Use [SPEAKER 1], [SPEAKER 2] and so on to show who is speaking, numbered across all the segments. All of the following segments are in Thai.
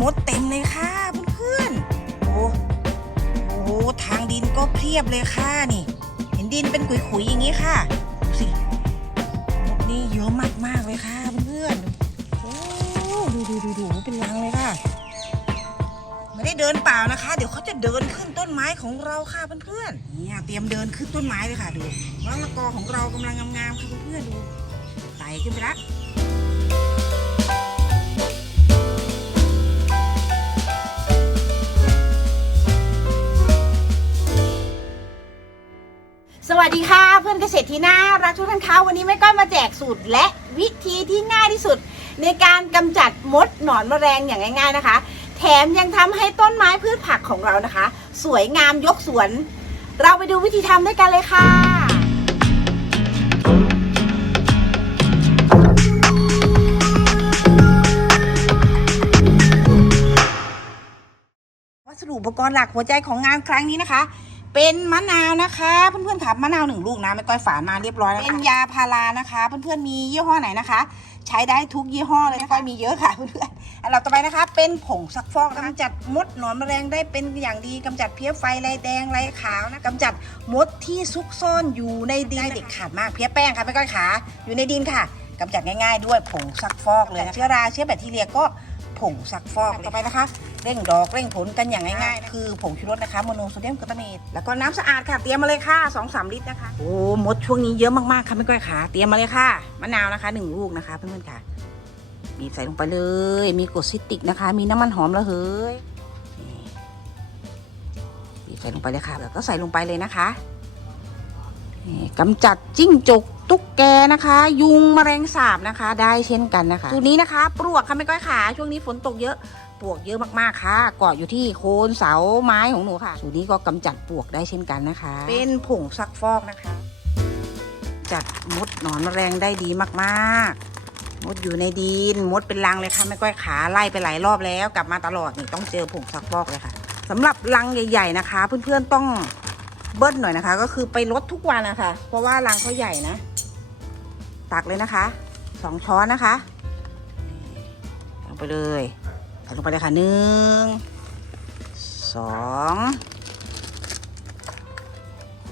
[SPEAKER 1] มดเต็มเลยค่ะเพื่อนๆโอ้โอ้ทางดินก็เพียบเลยค่ะนี่ เห็นดินเป็นขุยๆอย่างนี้ค่ะดูสิมดนี่เยอะมากๆเลยค่ะเพื่อนๆโอ้ดูดูดูดูเป็นรังเลยค่ะไม่ได้เดินเปล่านะคะ เดี๋ยวเขาจะเดินขึ้นต้นไม้ของเราค่ะเพื่อนๆเนี่ยเตรียมเดินขึ้นต้นไม้เลยค่ะดูมะละกอของเรากำลังงามๆค่ะเพื่อนๆดูไต่ขึ้นไปละ
[SPEAKER 2] สวัสดีค่ะเพื่อนเกษตรที่น่ารักทุกท่านคะวันนี้แม่ก้อยมาแจกสูตรและวิธีที่ง่ายที่สุด ในการกำจัดมดหนอนแมลงอย่างง่าย ๆนะคะ แถมยังทำให้ต้นไม้พืชผักของเรานะคะ สวยงามยกสวน เราไปดูวิธีทำด้วยกันเลยค่ะ
[SPEAKER 1] วัสดุอุปกรณ์หลักหัวใจของงานครั้งนี้นะคะ เป็นมะนาวนะคะ เพื่อนๆค่ะมะนาวหนึ่งลูกนะไม่ก้อยฝานมาเรียบร้อยแล้วเป็นยาพารานะคะ เพื่อนๆมียี่ห้อไหนนะคะ ใช้ได้ทุกยี่ห้อเลยนะคะมีเยอะค่ะเพื่อนๆอันดับต่อไปนะคะ เป็นผงซักฟอกกำจัดมดหนอนแมลงได้เป็นอย่างดีกำจัดเพี้ยไฟลายแดงลายขาวนะกำจัดมดที่ซุกซ่อนอยู่ในดินได้เด็ดขาดมากเพี้ยแป้งค่ะไม่ก้อยขาอยู่ในดินค่ะกำจัดง่าย ๆ ด้วยผงซักฟอกเลยนะเชื้อราเชื้อแบคทีเรียก็ผงซักฟอกต่อไปนะคะ เร่งดอกเร่งผลกันอย่างง่ายๆคือผงชูรสนะคะโมโนโซเดียมกลูตาเมตแล้วก็น้ำสะอาดค่ะเตรียมมาเลยค่ะ2อสลิตรนะคะโอ้มดช่วงนี้เยอะมากๆค่ะไม่ก้อยขาเตรียมมาเลยค่ะมะนาวนะคะหนึ่งลูกนะคะเพื่อนๆค่ะบีบใส่ลงไปเลย มีกรดซิตริกนะคะ มีน้ำมันหอมระเหยนี่บีบใส่ลงไปเลยค่ะ แล้วก็ใส่ลงไปเลยนะคะนี่กำจัดจิ้งจกตุ๊กแกนะคะ ยุงแมลงสาบนะคะ ได้เช่นกันนะคะ สูตรนี้นะคะ ปลวกค่ะไม่ก้อยขาช่วงนี้ฝนตกเยอะ ปวกเยอะมากๆค่ะเกาะอยู่ที่โคนเสาไม้ของหนูค่ะ สูตรนี้ก็กำจัดปวกได้เช่นกันนะคะ เป็นผงซักฟอกนะคะ จัดมดหนอนแมลงได้ดีมากๆ มดอยู่ในดินมดเป็นรังเลยค่ะไม่ก้อยขาไล่ไปหลายรอบแล้วกลับมาตลอดนี่ต้องเจอผงซักฟอกเลยค่ะสำหรับรังใหญ่ๆนะคะ เพื่อนๆต้องเบิ้ลหน่อยนะคะ ก็คือไปลดทุกวันนะคะ เพราะว่ารังเขาใหญ่นะ ตักเลยนะคะสองช้อนนะคะลงไปเลย ใส่ลงไปเลยค่ะหนึ่งสอง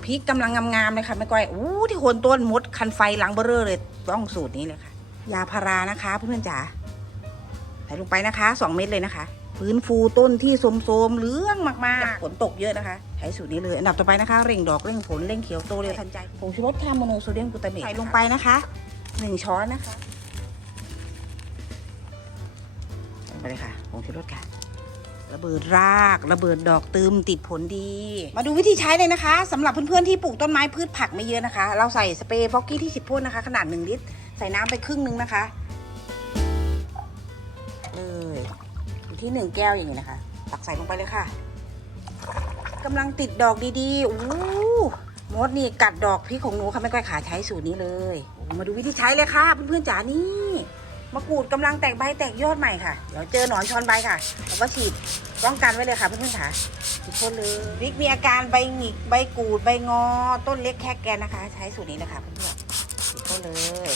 [SPEAKER 1] พริกกำลังงามๆเลยค่ะแม่ก้อยอู้ที่โคนต้นมดคันไฟหลังเบอร์เรอเลยต้องสูตรนี้เลยค่ะ ยาพารานะคะเพื่อนๆจ๋าใส่ลงไปนะคะสองเม็ดเลยนะคะฟื้นฟูต้นที่โทรมๆเหลืองมากๆฝนตกเยอะนะคะ ใช้สูตรนี้เลยอันดับต่อไปนะคะเร่งดอกเร่งผลเร่งเขียวโตเร็วทันใจผงชูรสคาร์โมโนโซเดียมกลูตาเมตใส่ลงไปนะคะหนึ่งช้อนนะคะ ไปเลยค่ะผงชูรสค่ะ ระเบิดรากระเบิดดอกตืมติดผลดี มาดูวิธีใช้เลยนะคะสำหรับเพื่อนๆที่ปลูกต้นไม้พืชผักไม่เยอะนะคะ เราใส่สเปรย์ฟอกกี้ที่สิบพ่นนะคะ ขนาดหนึ่งลิตร ใส่น้ำไปครึ่งนึงนะคะเลยอที่หนึ่งแก้วอย่างนี้นะคะ ตักใส่ลงไปเลยค่ะกำลังติดดอกดีๆอู้มดนี่กัดดอกพริกของหนูค่ะไม่ก้อยขาใช้สูตรนี้เลย มาดูวิธีใช้เลยค่ะเพื่อนๆจ๋านี่ มะกรูดกำลังแตกใบแตกยอดใหม่ค่ะ เดี๋ยวเจอหนอนชอนใบค่ะ แล้วก็ฉีดป้องกันไว้เลยค่ะเพื่อนๆค่ะทุกคนเลยวิกมีอาการใบหงิกใบกูดใบงอ ต้นเล็กแค่แกนนะคะ ใช้สูตรนี้เลยค่ะเพื่อนๆทุกคนเลย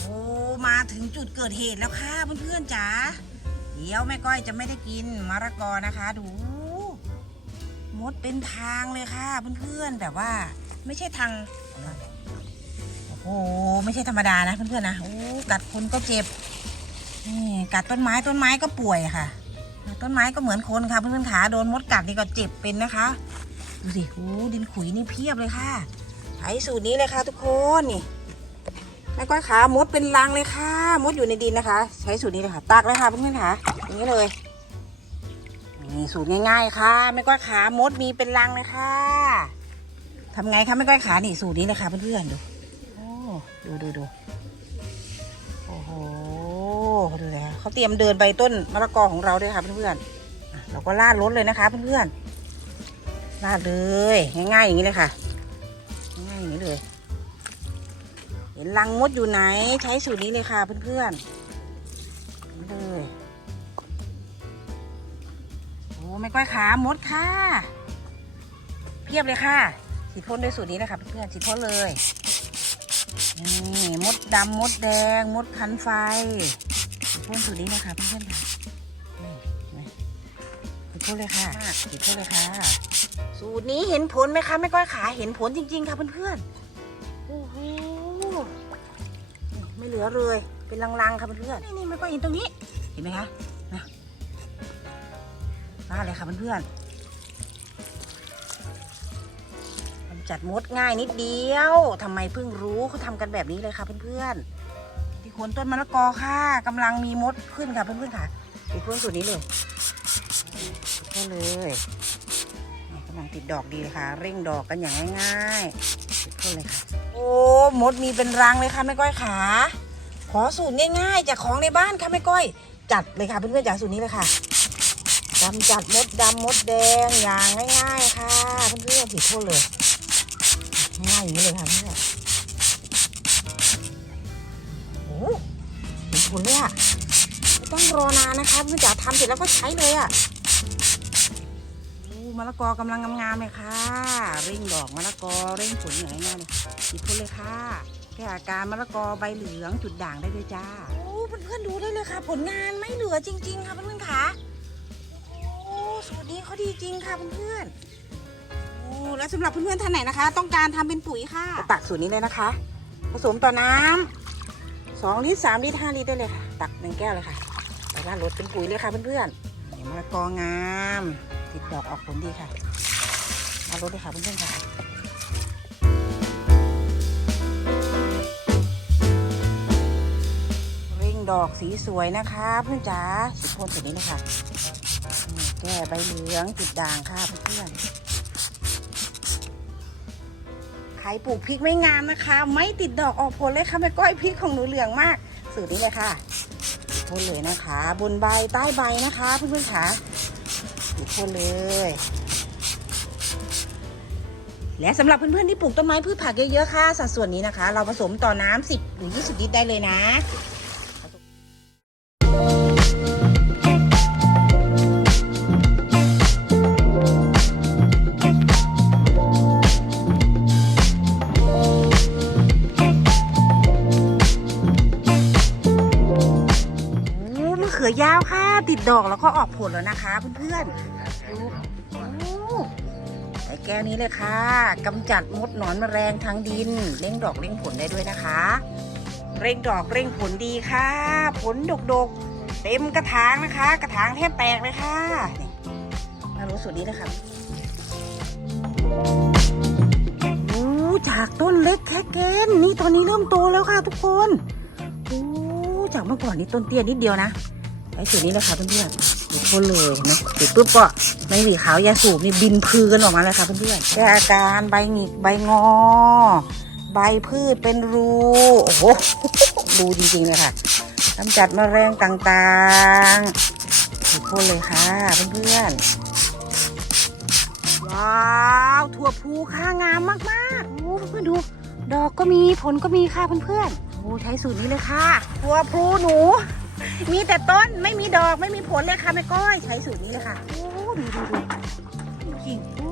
[SPEAKER 1] โอ้มาถึงจุดเกิดเหตุแล้วค่ะเพื่อนๆจ๋าเดี๋ยวแม่ก้อยจะไม่ได้กินมะระกอนะคะ ดูมดเป็นทางเลยค่ะเพื่อนๆแบบว่า ไม่ใช่ทางโอ้โหไม่ใช่ธรรมดานะเพื่อนๆนะโอ้กัดคนก็เจ็บ นี่กัดต้นไม้ต้นไม้ก็ป่วยค่ะ ต้นไม้ก็เหมือนคนค่ะเพื่อนๆขาโดนมดกัดนี่ก็เจ็บเป็นนะคะดูสิโอ้ดินขุยนี่เพียบเลยค่ะใช้สูตรนี้เลยค่ะทุกคนนี่แม่ก้อยขามดเป็นรังเลยค่ะ มดอยู่ในดินนะคะ ใช้สูตรนี้เลยค่ะตักเลยค่ะเพื่อนๆขาอย่างนี้เลยนี่สูตรง่ายๆค่ะแม่ก้อยขามดมีเป็นรังเลยค่ะทำไงคะแม่ก้อยขานี่สูตรนี้เลยค่ะเพื่อนๆดูโอ้ดูดูดู ดูเลยค่ะเขาเตรียมเดินไปต้นมะละกอของเราด้วยค่ะเพื่อนๆเราก็ลาดรถเลยนะคะเพื่อนๆลาดเลยง่ายๆอย่างนี้เลยค่ะ ง่ายอย่างนี้เลย เห็นรังมดอยู่ไหนใช้สูตรนี้เลยค่ะเพื่อนๆเลยโอ้ไม่ก้อยขามดค่ะ เพียบเลยค่ะฉีดพ่นด้วยสูตรนี้นะคะเพื่อนๆฉีดพ่นเลยนี่มดดำมดแดง มดคันไฟ พ่นสูตรนี้นะคะเพื่อนๆค่ะนี่เห็นไหมฉีดพ่นเลยค่ะฉีดพ่นเลยค่ะ สูตรนี้เห็นผลไหมคะแม่ก้อยขาเห็นผลจริง ๆ ค่ะเพื่อนๆโอ้โหไม่เหลือเลยเป็นลังๆค่ะเพื่อนๆนี่นี่แม่ก้อยเห็นตรงนี้เห็นไหมคะนะมาเลยค่ะเพื่อนๆจัดมดง่ายนิดเดียวทำไมเพิ่งรู้เขาทำกันแบบนี้เลยค่ะเพื่อนๆ โคนต้นมะละกอค่ะกำลังมีมดขึ้นค่ะเพื่อนๆค่ะติดพ่นสูตรนี้เลยติดพ่เลยนี่กำลังติดดอกดีเลยค่ะ เร่งดอกกันอย่างง่ายๆติดพ่นเลยค่ะ โอ้มดมีเป็นรังเลยค่ะแม่ก้อยขาขอสูตรง่ายๆจากของในบ้านค่ะแม่ก้อย จัดเลยค่ะเพื่อนๆจากสูตรนี้เลยค่ะกำจัดมดดำมดแดงอย่างง่ายๆค่ะเพื่อนๆติดพ่นเลยง่ายอย่างนี้เลยค่ะเพื่อน เห็นผลเลยอะไม่ต้องรอนานนะคะเพื่อนจ๋าทำเสร็จแล้วก็ใช้เลยอะโอ้มะละกอกำลังงามๆเลยค่ะ เร่งดอกมะละกอเร่งผลอย่างง่ายๆเลยหยิบผลเลยค่ะแก้อาการมะละกอใบเหลืองจุดด่างได้เลยจ้าโอ้เพื่อนๆดูได้เลยค่ะ ผลงานไม่เหลือจริง ๆ ค่ะเพื่อนๆค่ะโอ้สูตรนี้เขาดีจริงค่ะเพื่อนๆโอ้แล้วสำหรับเพื่อนๆท่านไหนนะคะ ต้องการทำเป็นปุ๋ยค่ะตักสูตรนี้เลยนะคะ ผสมต่อน้ำ สองลิตรสามลิตรห้าลิตรได้เลยค่ะ ตักหนึ่งแก้วเลยค่ะไปว่ารดเป็นปุ๋ยเลยค่ะเพื่อนๆนี่มะละกองามติดดอกออกผลดีค่ะมารดเลยค่ะเพื่อนๆค่ะเร่งดอกสีสวยนะคะเพื่อนจ๋าสีพ่นตัวนี้เลยค่ะแก้ใบเหลืองจุดด่างค่ะเพื่อนๆ ใครปลูกพริกไม่งามนะคะ ไม่ติดดอกออกผลเลยค่ะแม่ก้อยพริกของหนูเหลืองมาก สูตรนี้เลยค่ะพ่นเลยนะคะ บนใบใต้ใบนะคะเพื่อนๆค่ะพ่นเลย และสำหรับเพื่อนๆที่ปลูกต้นไม้พืชผักเยอะๆค่ะ สัดส่วนนี้นะคะ เราผสมต่อน้ำ10หรือ20ลิตรได้เลยนะ อ้มะเขือยาวค่ะ ติดดอกแล้วก็ออกผลแล้วนะคะเพื่อนๆดูโอ้ใส่แก้วนี้เลยค่ะกำจัดมดหนอนแมลงทางดินเร่งดอกเร่งผลได้ด้วยนะคะ เร่งดอกเร่งผลดีค่ะ ผลดกดกเต็มกระถางนะคะ กระถางแทบแตกเลยค่ะนี่มารู้สูตรนี้เลยค่ะโอ้จากต้นเล็กแค่เกณฑ์นี่ตอนนี้เริ่มโตแล้วค่ะทุกคนโอ้จากเมื่อก่อนนี่ต้นเตี้ยนิดเดียวนะ ไอ้สูตรนี้เลยค่ะเพื่อนๆดูพ่นเลยเนไหมติดปุ๊บก็ไม่หวีขาวยาสูบนี่บินพือกันออกมาเลยค่ะเพื่อนๆแก้อาการใบหงิกใบงอ ใบพืชเป็นรูโอ้โหดูจริงๆเลยค่ะกำจัดมแมลงต่างๆดูพ่นเลยค่ะเพื่อนๆว้าวถั่วพูค่ะงามมากๆโอ้เพื่อนๆดู ดอกก็มีผลก็มีค่ะเพื่อนๆโอ้ใช้สูตรนี้เลยค่ะตัวพลูหนู มีแต่ต้นไม่มีดอกไม่มีผลเลยค่ะแม่ก้อยใช้สูตรนี้เลยค่ะโอ้ดูดูดูดูกิ่งโอ้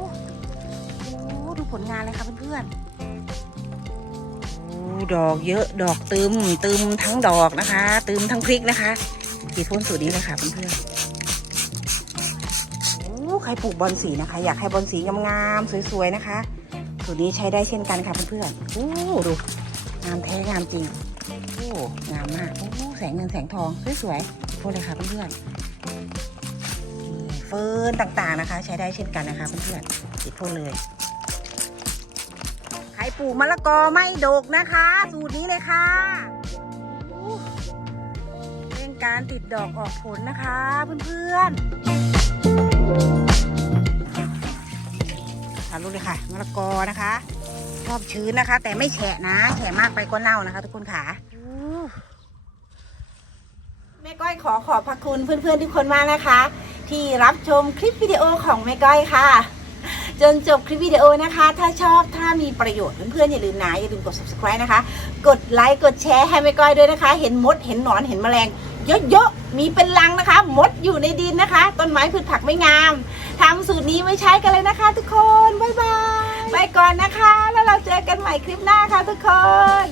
[SPEAKER 1] โอ้ดูผลงานเลยค่ะเพื่อนๆโอ้ดอกเยอะดอกตึมตึมทั้งดอกนะคะ ตึมทั้งพริกนะคะฉีดพ่นสูตรนี้เลยค่ะเพื่อนๆโอ้ใครปลูกบอลสีนะคะ อยากให้บอลสีงามๆสวยๆนะคะ สูตรนี้ใช้ได้เช่นกันค่ะเพื่อนๆโอ้ดูงามแท้งามจริง โอ้งามมากโอ้แสงเงินแสงทองสวยๆพูดเลยค่ะเพื่อนๆนี่เฟิร์นต่างๆนะคะ ใช้ได้เช่นกันนะคะเพื่อนๆติดพ่นเลยใครปลูกมะละกอไม่ดกนะคะ สูตรนี้เลยค่ะเร่งการติดดอกออกผลนะคะเพื่อนๆทานรู้เลยค่ะมะละกอนะคะ ชอบชื้นนะคะ แต่ไม่แฉะนะ แฉะมากไปก็เน่านะคะ ทุกคนค่ะ
[SPEAKER 2] แม่ก้อยขอขอบพระคุณเพื่อนๆทุกคนมากนะคะ ที่รับชมคลิปวิดีโอของแม่ก้อยค่ะ จนจบคลิปวิดีโอนะคะ ถ้าชอบถ้ามีประโยชน์เพื่อนๆอย่าลืมนะอย่าลืมกด subscribe นะคะ กดไลค์กดแชร์ให้แม่ก้อยด้วยนะคะ เห็นมดเห็นหนอนเห็นแมลงเยอะๆ มีเป็นลังนะคะ มดอยู่ในดินนะคะ ต้นไม้พืชผักไม่งาม ทำสูตรนี้ไว้ใช้กันเลยนะคะทุกคน บ๊ายบาย ไปก่อนนะคะ แล้วเราเจอกันใหม่คลิปหน้าค่ะทุกคน